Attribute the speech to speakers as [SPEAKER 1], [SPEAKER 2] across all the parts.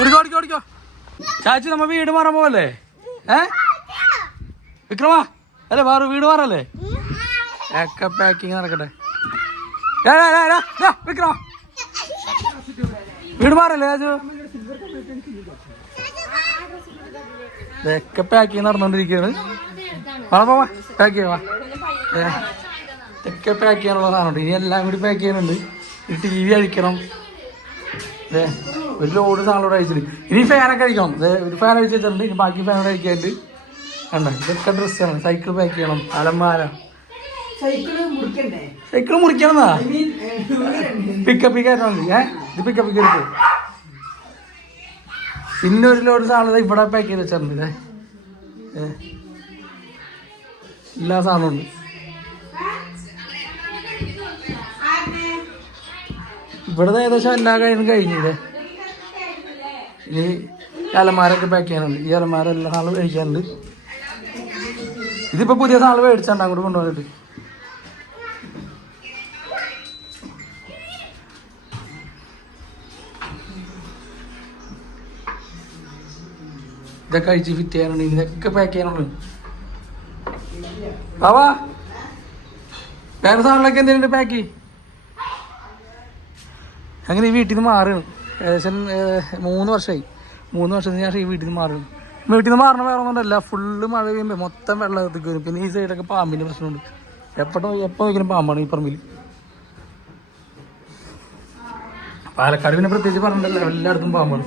[SPEAKER 1] ഓടിക്കോ ഓടിക്കോ ചാച്ചി നമ്മ വീട് മാറാൻ പോവല്ലേ? ഏ? വിക്രമാ. അല്ലേ വേറെ വീട് മാറല്ലേ? ഒക്കെ പാക്കിങ് നടക്കട്ടെ. വിക്രമ. വീട് മാറല്ലേ ചാച്ചു? ഇതൊക്കെ പാക്കിങ് നടന്നുകൊണ്ടിരിക്കുകയാണ് വാ വാ പാക്ക് ചെയ്യാ ഇതൊക്കെ പാക്ക് ചെയ്യാനുള്ള സാധനമുണ്ട്. ഇനി എല്ലാം കൂടി പാക്ക് ചെയ്യാനുണ്ട്. T V അഴിക്കണം. ദേ, ഒരു ലോഡ് സാധനം അഴിച്ചിട്ട് ഇനി ഫാനൊക്കെ അഴിക്കണം ഒരു ഫാൻ അയച്ചിട്ടുണ്ട് ഇനി ബാക്കി ഫാൻ കൂടെ അഴിക്കാനുണ്ട് കണ്ട? ഇതൊക്കെ ഡ്രസ്സാണ് സൈക്കിൾ പാക്ക് ചെയ്യണം. അലമാര. സൈക്കിൾ മുറിക്കണമെന്നാ?
[SPEAKER 2] വീടുണ്ട്
[SPEAKER 1] പിക്കപ്പ് കയറ്റാൻ മതി ഏ? ഇത് പിക്കപ്പ് കയറ്റി പിന്നെ ഒരു ലോഡ് സാധനം ഇവിടെ പാക്ക് ചെയ്ത് വെച്ചിട്ടുണ്ട്. ഏ. എല്ലാ സാധനവും ഉണ്ട്. ഇവിടെ ഏകദേശം എല്ലാ കാര്യങ്ങളും കഴിഞ്ഞില്ലേ ഇനി അലമാരൊക്കെ പാക്ക് ചെയ്യാനുണ്ട്. ഈ അലമാര എല്ലാ സാധനവും കഴിക്കാനുണ്ട് ഇതിപ്പോ പുതിയ സാധനം മേടിച്ചാണ്ട് അങ്ങോട്ട് കൊണ്ടുവന്നിട്ട്. ഇതൊക്കെ അഴിച്ച് ഫിറ്റ് ചെയ്യാനുണ്ട്. ഇതൊക്കെ പാക്ക് ചെയ്യാനുള്ളു ബാവാ വേറെ സാധനങ്ങളൊക്കെ എന്തെങ്കിലും പാക്ക് അങ്ങനെ ഈ വീട്ടിൽ നിന്ന് മാറുകയാണ്. ഏകദേശം മൂന്ന് വർഷമായി മൂന്ന് വർഷത്തിന് ശേഷം ഈ വീട്ടിൽ നിന്ന് മാറും വീട്ടിൽ നിന്ന് മാറണ വേറെ ഒന്നുമല്ല ഫുള്ള് മഴ പെയ്യുമ്പോൾ മൊത്തം വെള്ളത്തേക്ക് വരും പിന്നെ ഈ സൈഡൊക്കെ പാമ്പിന്റെ പ്രശ്നമുണ്ട്. എപ്പോഴും എപ്പോൾ നോക്കിയാലും പാമ്പാണ് ഈ പറമ്പിൽ പാലക്കാട് പിന്നെ പ്രത്യേകിച്ച് പറഞ്ഞിട്ടല്ല. എല്ലായിടത്തും പാമ്പാണ്.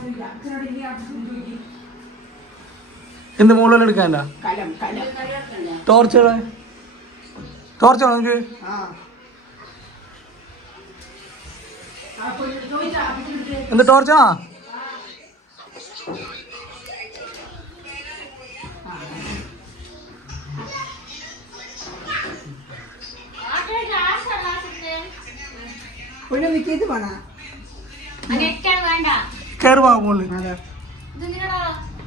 [SPEAKER 1] എന്ത് മുകളിൽ എടുക്കാനല്ല ടോർച്ച് ടോർച്ചോ
[SPEAKER 2] ആ.
[SPEAKER 1] എന്ത് ടോർച്ചാ
[SPEAKER 2] പിന്നെ നിൽക്കിയത് വേണം?
[SPEAKER 3] അങ്ങനെയൊക്കെയാണ് വേണ്ട.
[SPEAKER 1] കയറി പോകാൻ മുകളിൽ
[SPEAKER 2] അതെ.
[SPEAKER 3] ഇത് നിങ്ങളോ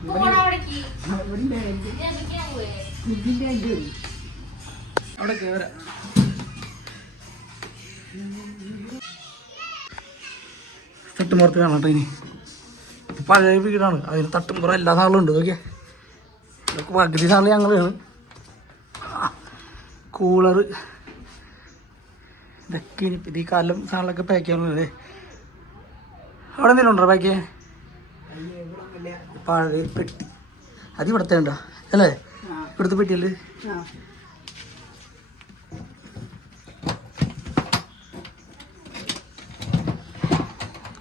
[SPEAKER 3] പോണ അവിടേക്ക്.
[SPEAKER 2] ഇവിടെ ഉണ്ട്.
[SPEAKER 3] ഇത് എന്തൊക്കെയാ പോയെ
[SPEAKER 2] ഇതിന്റെ ഇത്
[SPEAKER 1] അവിടെ കയറ തട്ടുമ്പുറത്ത് കാണട്ടെ ഇനി. പഴയ വീടാണ്. അതിന് തട്ടുമ്പുറം എല്ലാ സാധനവും ഉണ്ട്. ഓക്കെ ഇതൊക്കെ പകുതി സാധനം ഞങ്ങളാണ്. കൂളർ ഇതൊക്കെ ഇനി ഇത് ഈ കാലം സാധനങ്ങളൊക്കെ പാക്ക് ചെയ്യാനുള്ളത് അവിടെ എന്തെങ്കിലും ഉണ്ടോ പാക്ക് പഴയ പെട്ടി. അത് ഇവിടുത്തെ ഉണ്ടോ? അല്ലേ? ഇവിടുത്തെ പെട്ടിയല്ലേ
[SPEAKER 2] ആ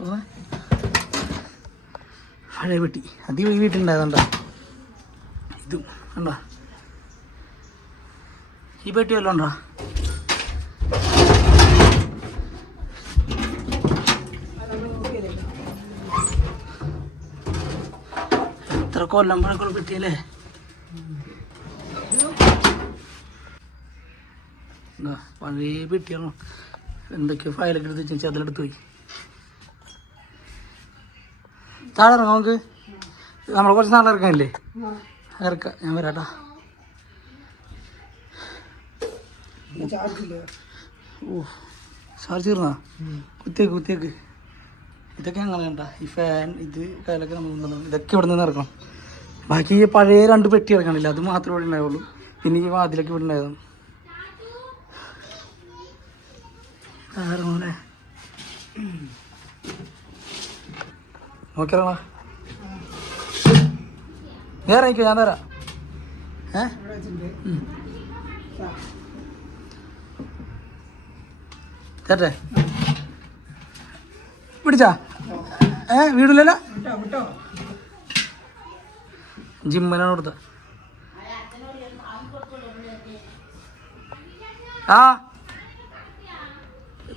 [SPEAKER 1] ഒന്ന് പഴയ പെട്ടി. അധികം ഈ വീട്ടിലുണ്ടായതുണ്ട ഇതും കണ്ടോ? ഈ പെട്ടി വല്ലതും ഉണ്ടോ? എത്ര കൊല്ലം പഴക്കമുള്ള പെട്ടിയല്ലേ? എന്താ പഴയ പെട്ടിയാണോ. എന്തൊക്കെയോ ഫയലൊക്കെ എടുത്ത് വെച്ചാൽ അതിലെടുത്ത് പോയി. താഴെ ഇറങ്ങാം നമുക്ക്. നമ്മളെ കുറച്ച് നാളെ ഇറക്കാനില്ലേ ഇറക്കാം. ഞാൻ വരാട്ടാ. ഓ ചാർജ് തീർന്നാ? കുത്തിയേക്ക് കുത്തിയേക്ക്. ഇതൊക്കെ ഞങ്ങൾ കണ്ട. ഈ ഫാൻ ഇത് കാലൊക്കെ നമ്മൾ ഇതൊക്കെ ഇവിടെ നിന്ന് ഇറക്കണം. ബാക്കി ഈ പഴയ രണ്ട് പെട്ടി ഇറക്കണില്ല അത് മാത്രമേ ഇവിടെ ഉണ്ടാവുള്ളൂ പിന്നെ ഈ വാതിലൊക്കെ ഇവിടെ ഉണ്ടായിരുന്നു ഇറങ്ങൂലേ നോക്കിയറാ വേറെ എനിക്ക് ഞാൻ തരാം ഏ. ചേട്ടേ. പിടിച്ചാ? ഏ വീടില്ലല്ലോ? ജിമ്മനാണ് കൊടുത്ത ആ.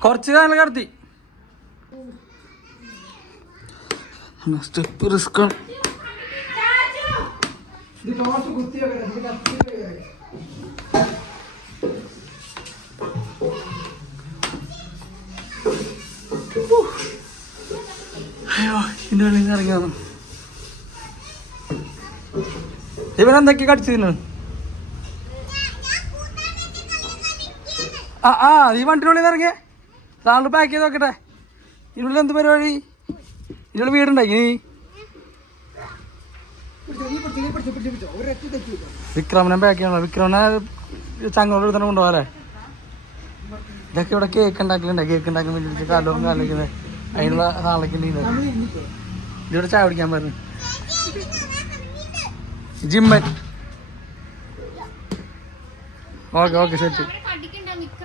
[SPEAKER 1] കുറച്ച് കാലം കടത്തി. സ്റ്റെപ്പ് റിസ്ക് ആണ്. അയ്യോ ഇതിന്റെ ഉള്ളിൽ നിന്ന് ഇവനെന്തൊക്കെ കടിച്ചു ആ ആ ഈ വണ്ടിനുള്ളിൽ നിന്ന് ഇറങ്ങിയേ. സാറിന് പാക്ക് ചെയ്ത് നോക്കട്ടെ. ഇതിനുള്ളിൽ എന്ത് പരിപാടി? ഇതിനുള്ളിൽ വീടുണ്ടായി. വിക്രമനെ ബാക്കിയാണോ വിക്രമനെ ചങ്ങോട് തന്നെ കൊണ്ടുപോകാല്ലേ? ഇതൊക്കെ ഇവിടെ കേക്ക് ഉണ്ടാക്കലുണ്ട് കേക്ക് ഉണ്ടാക്കാൻ വേണ്ടി കാലവും കാലിക്കുന്നത് അതിനുള്ള നാളേക്ക് ഇതിവിടെ ചായ പിടിക്കാൻ പറഞ്ഞു. ജിമ്മൻ. Okay okay set